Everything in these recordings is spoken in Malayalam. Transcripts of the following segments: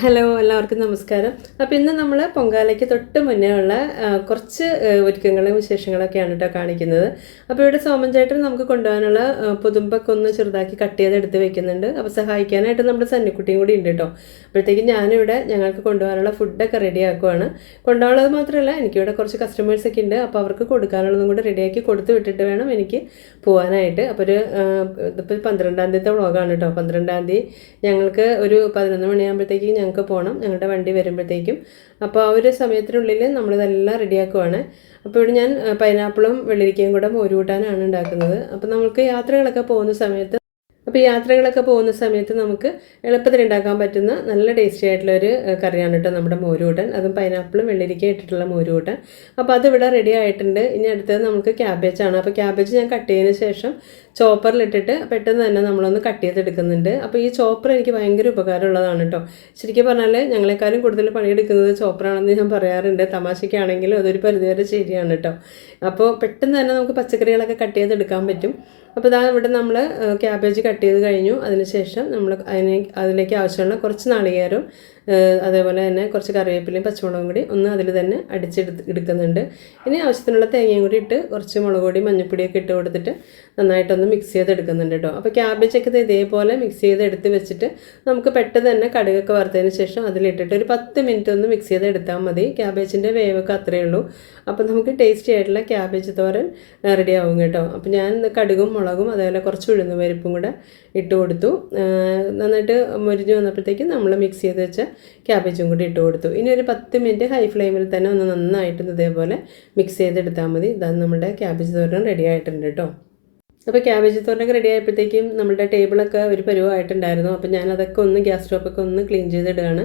ഹലോ എല്ലാവർക്കും നമസ്കാരം. അപ്പോൾ ഇന്ന് നമ്മൾ പൊങ്കാലയ്ക്ക് തൊട്ട് മുന്നേ ഉള്ള കുറച്ച് ഒരുക്കങ്ങളും വിശേഷങ്ങളൊക്കെയാണ് കേട്ടോ കാണിക്കുന്നത്. അപ്പോൾ ഇവിടെ സോമൻ ചേട്ടൻ നമുക്ക് കൊണ്ടുപോകാനുള്ള പുതുമ്പൊക്കെ ഒന്ന് ചെറുതാക്കി കട്ട് ചെയ്ത് എടുത്ത് വെക്കുന്നുണ്ട്. അപ്പോൾ സഹായിക്കാനായിട്ട് നമ്മുടെ സന്നിക്കുട്ടിയും കൂടി ഉണ്ട് കേട്ടോ അപ്പോഴത്തേക്കും ഞാനിവിടെ ഞങ്ങൾക്ക് കൊണ്ടുപോകാനുള്ള ഫുഡൊക്കെ റെഡി ആക്കുവാണ് കൊണ്ടുപോകാനുള്ളത് മാത്രമല്ല എനിക്കിവിടെ കുറച്ച് കസ്റ്റമേഴ്സൊക്കെ ഉണ്ട്. അപ്പോൾ അവർക്ക് കൊടുക്കാനുള്ളതും കൂടെ റെഡിയാക്കി കൊടുത്തു വിട്ടിട്ട് വേണം എനിക്ക് പോകാനായിട്ട്. അപ്പോൾ ഒരു ഇതിപ്പോൾ പന്ത്രണ്ടാം തീയതിത്തെ വ്ളോഗാണ് കേട്ടോ പന്ത്രണ്ടാം തീയതി ഞങ്ങൾക്ക് ഒരു പതിനൊന്ന് മണിയാകുമ്പോഴത്തേക്കും ഞങ്ങൾക്ക് പോകണം ഞങ്ങളുടെ വണ്ടി വരുമ്പോഴത്തേക്കും. അപ്പോൾ ആ ഒരു സമയത്തിനുള്ളിൽ നമ്മളിതെല്ലാം റെഡിയാക്കുവാണ്. അപ്പോൾ ഇവിടെ ഞാൻ പൈനാപ്പിളും വെള്ളരിക്കയും കൂടെ മോരുകൂട്ടാനാണ് ഉണ്ടാക്കുന്നത്. അപ്പോൾ നമുക്ക് യാത്രകളൊക്കെ പോകുന്ന സമയത്ത് അപ്പോൾ യാത്രകളൊക്കെ പോകുന്ന സമയത്ത് നമുക്ക് എളുപ്പത്തിൽ ഉണ്ടാക്കാൻ പറ്റുന്ന നല്ല ടേസ്റ്റി ആയിട്ടുള്ള ഒരു കറിയാണ് കേട്ടോ നമ്മുടെ മോരുകൂട്ടൻ. അതും പൈനാപ്പിളും വെള്ളരിക്ക ഇട്ടിട്ടുള്ള മോരുകൂട്ടൻ. അപ്പോൾ അതിവിടെ റെഡി ആയിട്ടുണ്ട്. ഇനി അടുത്തത് നമുക്ക് ക്യാബേജ് ആണ്. അപ്പോൾ ക്യാബേജ് ഞാൻ കട്ട് ചെയ്തതിന് ശേഷം ചോപ്പറിലിട്ടിട്ട് പെട്ടെന്ന് തന്നെ നമ്മളൊന്ന് കട്ട് ചെയ്തെടുക്കുന്നുണ്ട്. അപ്പോൾ ഈ ചോപ്പർ എനിക്ക് ഭയങ്കര ഉപകാരമുള്ളതാണ് കേട്ടോ ശരിക്കും പറഞ്ഞാൽ ഞങ്ങളെക്കാളും കൂടുതൽ പണിയെടുക്കുന്നത് ചോപ്പറാണെന്ന് ഞാൻ പറയാറുണ്ട്. തമാശയ്ക്കാണെങ്കിലും അതൊരു പരിധിവരെ ശരിയാണ് കേട്ടോ അപ്പോൾ പെട്ടെന്ന് തന്നെ നമുക്ക് പച്ചക്കറികളൊക്കെ കട്ട് ചെയ്തെടുക്കാൻ പറ്റും. അപ്പോൾ ഇതാ ഇവിടെ നമ്മൾ ക്യാബേജ് കട്ട് ചെയ്ത് കഴിഞ്ഞു. അതിനുശേഷം നമ്മൾ അതിനെ അതിലേക്ക് ആവശ്യമുള്ള കുറച്ച് നാളികേരവും ഏഹ് അതേപോലെ തന്നെ കുറച്ച് കറിവേപ്പിലയും പച്ചമുളകും കൂടി ഒന്ന് അതിൽ തന്നെ അടിച്ചെടുത്ത് എടുക്കുന്നുണ്ട്. ഇനി ആവശ്യത്തിനുള്ള തേങ്ങയും കൂടി ഇട്ട് കുറച്ച് മുളക് പൊടി മഞ്ഞൾപ്പൊടിയൊക്കെ ഇട്ട് കൊടുത്തിട്ട് നന്നായിട്ടൊന്ന് മിക്സ് ചെയ്തെടുക്കുന്നുണ്ട് കേട്ടോ. അപ്പോൾ ക്യാബേജൊക്കെ ഇത് ഇതേപോലെ മിക്സ് ചെയ്ത് എടുത്ത് വെച്ചിട്ട് നമുക്ക് പെട്ടെന്ന് തന്നെ കടുകൊക്കെ വറുത്തതിന് ശേഷം അതിലിട്ടിട്ട് ഒരു പത്ത് മിനിറ്റ് ഒന്ന് മിക്സ് ചെയ്ത് എടുത്താൽ മതി ക്യാബേജിന്റെ വേവൊക്കെ അത്രയേ ഉള്ളൂ. അപ്പോൾ നമുക്ക് ടേസ്റ്റി ആയിട്ടുള്ള ക്യാബേജ് തോരൻ റെഡി ആവും കേട്ടോ. അപ്പോൾ ഞാൻ കടുകും മുളകും അതേപോലെ കുറച്ച് ഉഴുന്ന് പരിപ്പും കൂടെ ഇട്ട് കൊടുത്തു. നന്നായിട്ട് മുരിഞ്ഞ് വന്നപ്പോഴത്തേക്കും നമ്മൾ മിക്സ് ചെയ്ത് വെച്ച ക്യാബേജും കൂടി ഇട്ട് കൊടുത്തു. ഇനി ഒരു പത്ത് മിനിറ്റ് ഹൈ ഫ്ലെയിമിൽ തന്നെ ഒന്ന് നന്നായിട്ട് ഇതേപോലെ മിക്സ് ചെയ്തെടുത്താൽ മതി. ഇതാണ് നമ്മുടെ ക്യാബേജ് തോരൻ റെഡി ആയിട്ടുണ്ട് കേട്ടോ അപ്പോൾ ക്യാബേജ് തോരനൊക്കെ റെഡി ആയപ്പോഴത്തേക്കും നമ്മുടെ ടേബിളൊക്കെ ഒരു പരുവമായിട്ടുണ്ടായിരുന്നു അപ്പോൾ ഞാൻ അതൊക്കെ ഒന്ന് ഗ്യാസ് സ്റ്റോപ്പൊക്കെ ഒന്ന് ക്ലീൻ ചെയ്തിടുകയാണ്.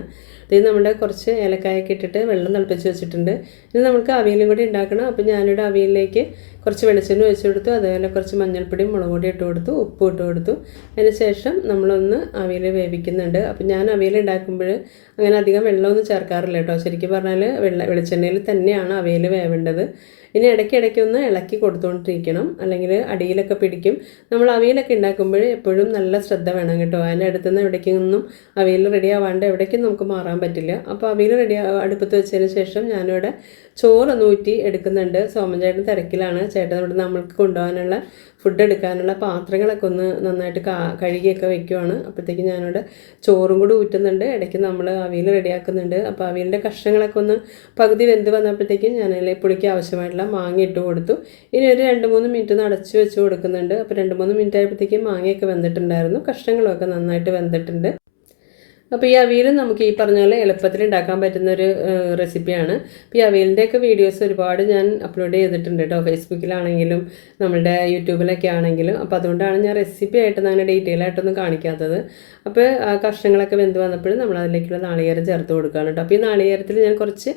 ഇത് നമ്മുടെ കുറച്ച് ഏലക്കായൊക്കെ ഇട്ടിട്ട് വെള്ളം തിളപ്പിച്ച് വെച്ചിട്ടുണ്ട്. ഇനി നമുക്ക് അവിയലും കൂടി ഉണ്ടാക്കണം. അപ്പോൾ ഞാനിവിടെ അവിയലിലേക്ക് കുറച്ച് വെളിച്ചെണ്ണ ഒഴിച്ച് കൊടുത്തു. അതേപോലെ കുറച്ച് മഞ്ഞൾപ്പൊടിയും മുളക് പൊടി ഇട്ട് കൊടുത്തു. ഉപ്പ് ഇട്ട് കൊടുത്തു. അതിന് ശേഷം നമ്മളൊന്ന് അവിയൽ വേവിക്കുന്നുണ്ട്. അപ്പോൾ ഞാൻ അവിയൽ ഉണ്ടാക്കുമ്പോൾ അങ്ങനെ അധികം വെള്ളമൊന്നും ചേർക്കാറില്ല കേട്ടോ. ശരിക്കും പറഞ്ഞാൽ വെള്ള വെളിച്ചെണ്ണയിൽ തന്നെയാണ് അവിയൽ വേവേണ്ടത്. ഇനി ഇടയ്ക്കിടയ്ക്ക് ഒന്ന് ഇളക്കി കൊടുത്തുകൊണ്ടിരിക്കണം അല്ലെങ്കിൽ അടിയിലൊക്കെ പിടിക്കും. നമ്മൾ അവിയലൊക്കെ ഉണ്ടാക്കുമ്പോൾ എപ്പോഴും നല്ല ശ്രദ്ധ വേണം കേട്ടോ. അതിന്റെ അടുത്തുനിന്ന് എവിടേക്കൊന്നും അവിയൽ റെഡി ആവാണ്ട് എവിടേക്കും നമുക്ക് മാറാൻ പറ്റില്ല. അപ്പോൾ അവിയൽ റെഡി അടുപ്പത്ത് വെച്ചതിന് ശേഷം ഞാനിവിടെ ചോറ് നൂറ്റി എടുക്കുന്നുണ്ട്. സോമൻ ചേട്ടൻ തിരക്കിലാണ്. ചേട്ടൻ ഇവിടെ നമ്മൾക്ക് കൊണ്ടുപോകാനുള്ള ഫുഡ് എടുക്കാനുള്ള പാത്രങ്ങളൊക്കെ ഒന്ന് നന്നായിട്ട് കാ കഴുകിയൊക്കെ വെക്കുവാണ്. അപ്പോഴത്തേക്ക് ഞാനിവിടെ ചോറും കൂടി ഊറ്റുന്നുണ്ട്. ഇടയ്ക്ക് നമ്മൾ അവിയൽ റെഡിയാക്കുന്നുണ്ട്. അപ്പോൾ അവിയലിന്റെ കഷ്ണങ്ങളൊക്കെ ഒന്ന് പകുതി വെന്ത് വന്നപ്പോഴത്തേക്കും ഞാൻ പുളിക്ക് ആവശ്യമായിട്ടുള്ള മാങ്ങ ഇട്ട് കൊടുത്തു. ഇനി ഒരു രണ്ട് മൂന്ന് മിനിറ്റ് ഒന്ന് അടച്ച് വെച്ച് കൊടുക്കുന്നുണ്ട്. അപ്പോൾ രണ്ട് മൂന്ന് മിനിറ്റ് ആയപ്പോഴത്തേക്കും മാങ്ങയൊക്കെ വെന്തിട്ടുണ്ടായിരുന്നു. കഷ്ണങ്ങളൊക്കെ നന്നായിട്ട് വെന്തിട്ടുണ്ട്. അപ്പോൾ ഈ അവിയലും നമുക്ക് ഈ പറഞ്ഞ പോലെ എളുപ്പത്തിൽ ഉണ്ടാക്കാൻ പറ്റുന്ന ഒരു റെസിപ്പിയാണ് അപ്പോൾ ഈ അവിയലിന്റെയൊക്കെ വീഡിയോസ് ഒരുപാട് ഞാൻ അപ്ലോഡ് ചെയ്തിട്ടുണ്ട് കേട്ടോ ഫേസ്ബുക്കിലാണെങ്കിലും നമ്മുടെ യൂട്യൂബിലൊക്കെ ആണെങ്കിലും അപ്പോൾ അതുകൊണ്ടാണ് ഞാൻ റെസിപ്പി ആയിട്ടൊന്നും അങ്ങനെ ഡീറ്റെയിൽ ആയിട്ടൊന്നും കാണിക്കാത്തത്. അപ്പോൾ കഷ്ണങ്ങളൊക്കെ വെന്ത് വന്നപ്പോഴും നമ്മൾ അതിലേക്കുള്ള നാളികേരം ചേർത്ത് കൊടുക്കുകയാണ് കേട്ടോ അപ്പോൾ ഈ നാളികേരത്തിൽ ഞാൻ കുറച്ച്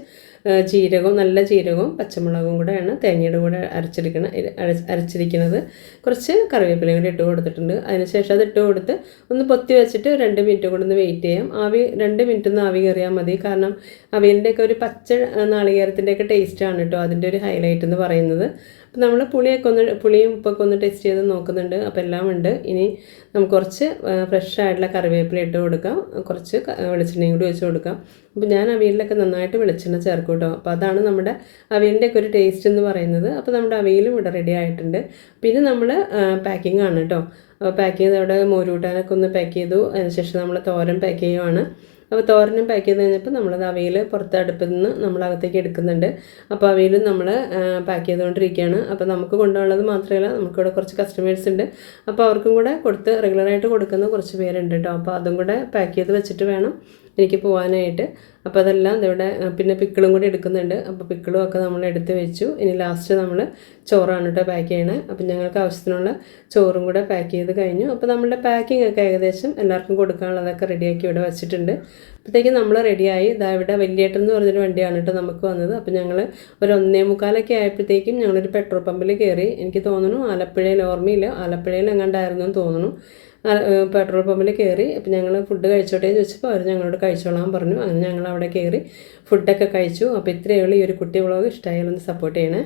ജീരകവും നല്ല ജീരകവും പച്ചമുളകും കൂടെയാണ് തേങ്ങയുടെ കൂടെ അരച്ചെടുക്കണ അരച്ച് അരച്ചിരിക്കുന്നത്. കുറച്ച് കറിവേപ്പില കൂടി ഇട്ട് കൊടുത്തിട്ടുണ്ട്. അതിനുശേഷം അത് ഇട്ട് കൊടുത്ത് ഒന്ന് പൊത്തി വെച്ചിട്ട് രണ്ട് മിനിറ്റ് കൂടെ ഒന്ന് വെയിറ്റ് ചെയ്യാം. ആവി രണ്ട് മിനിറ്റ് ഒന്ന് ആവി കയറിയാൽ മതി. കാരണം അവിയലിന്റെയൊക്കെ ഒരു പച്ച നാളികേരത്തിന്റെയൊക്കെ ടേസ്റ്റാണ് കേട്ടോ അതിന്റെ ഒരു ഹൈലൈറ്റ് എന്ന് പറയുന്നത്. അപ്പോൾ നമ്മൾ പുളിയൊക്കെ ഒന്ന് പുളിയും ഉപ്പൊക്കെ ഒന്ന് ടേസ്റ്റ് ചെയ്ത് നോക്കുന്നുണ്ട്. അപ്പോൾ എല്ലാം ഉണ്ട്. ഇനി നമുക്ക് കുറച്ച് ഫ്രഷ് ആയിട്ടുള്ള കറിവേപ്പില ഇട്ട് കൊടുക്കാം. കുറച്ച് വെളിച്ചെണ്ണയും കൂടി ഒഴിച്ച് കൊടുക്കാം. അപ്പോൾ ഞാൻ അവിയലിലൊക്കെ നന്നായിട്ട് വെളിച്ചെണ്ണ ചേർക്കും കേട്ടോ അപ്പോൾ അതാണ് നമ്മുടെ അവിയലിന്റെയൊക്കെ ഒരു ടേസ്റ്റ് എന്ന് പറയുന്നത്. അപ്പോൾ നമ്മുടെ അവിയലും ഇവിടെ റെഡി ആയിട്ടുണ്ട്. പിന്നെ നമ്മൾ പാക്കിംഗ് ആണ് കേട്ടോ പാക്ക് ചെയ്ത് അവിടെ മോരൂട്ടാനൊക്കെ ഒന്ന് പാക്ക് ചെയ്തു. അതിനുശേഷം നമ്മൾ തോരൻ പാക്ക് ചെയ്യുവാണ്. അപ്പോൾ തോരനും പാക്ക് ചെയ്ത് കഴിഞ്ഞപ്പോൾ നമ്മളത് അവയിൽ പുറത്ത് അടുപ്പിൽ നിന്ന് നമ്മൾ അകത്തേക്ക് എടുക്കുന്നുണ്ട്. അപ്പോൾ അവയിലും നമ്മൾ പാക്ക് ചെയ്തുകൊണ്ടിരിക്കുകയാണ്. അപ്പോൾ നമുക്ക് കൊണ്ടുപോകുന്നത് മാത്രമല്ല നമുക്കിവിടെ കുറച്ച് കസ്റ്റമേഴ്സ് ഉണ്ട്. അപ്പോൾ അവർക്കും കൂടെ കൊടുത്ത് റെഗുലറായിട്ട് കൊടുക്കുന്ന കുറച്ച് പേരുണ്ട് കേട്ടോ. അപ്പോൾ അതും കൂടെ പാക്ക് ചെയ്ത് വെച്ചിട്ട് വേണം എനിക്ക് പോകാനായിട്ട് അപ്പോൾ അതെല്ലാം ഇവിടെ പിന്നെ പിക്കിളും കൂടി എടുക്കുന്നുണ്ട്. അപ്പോൾ പിക്കിളും ഒക്കെ നമ്മൾ എടുത്ത് വെച്ചു. ഇനി ലാസ്റ്റ് നമ്മൾ ചോറാണ് കേട്ടോ പാക്ക് ചെയ്യണേ. അപ്പം ഞങ്ങൾക്ക് ആവശ്യത്തിനുള്ള ചോറും കൂടെ പാക്ക് ചെയ്ത് കഴിഞ്ഞു. അപ്പോൾ നമ്മളുടെ പാക്കിംഗ് ഒക്കെ ഏകദേശം എല്ലാവർക്കും കൊടുക്കാനുള്ളതൊക്കെ റെഡിയാക്കി ഇവിടെ വെച്ചിട്ടുണ്ട്. അപ്പോഴത്തേക്കും നമ്മൾ റെഡിയായി ഇതാ ഇവിടെ വലിയേട്ടൻ എന്ന് പറഞ്ഞൊരു വണ്ടിയാണ് കേട്ടോ നമുക്ക് വന്നത്. അപ്പോൾ ഞങ്ങൾ ഒരു ഒന്നേ മുക്കാലൊക്കെ ആയപ്പോഴത്തേക്കും ഞങ്ങളൊരു പെട്രോൾ പമ്പിൽ കയറി എനിക്ക് തോന്നുന്നു ആലപ്പുഴയിൽ ഓർമ്മയില്ല ആലപ്പുഴയിൽ എങ്ങാണ്ടായിരുന്നു എന്ന് തോന്നുന്നു. പെട്രോൾ പമ്പിൽ കയറി അപ്പോൾ ഞങ്ങൾ ഫുഡ് കഴിച്ചോട്ടെ എന്ന് ചോദിച്ചപ്പോൾ അവർ ഞങ്ങളോട് കഴിച്ചോളാൻ പറഞ്ഞു. അങ്ങനെ ഞങ്ങൾ അവിടെ കയറി ഫുഡൊക്കെ കഴിച്ചു. അപ്പോൾ ഇത്രയേ ഉള്ളൂ ഈ ഒരു കുട്ടി വ്ളോഗ്. ഇഷ്ടമായാലൊന്ന് സപ്പോർട്ട് ചെയ്യണേ.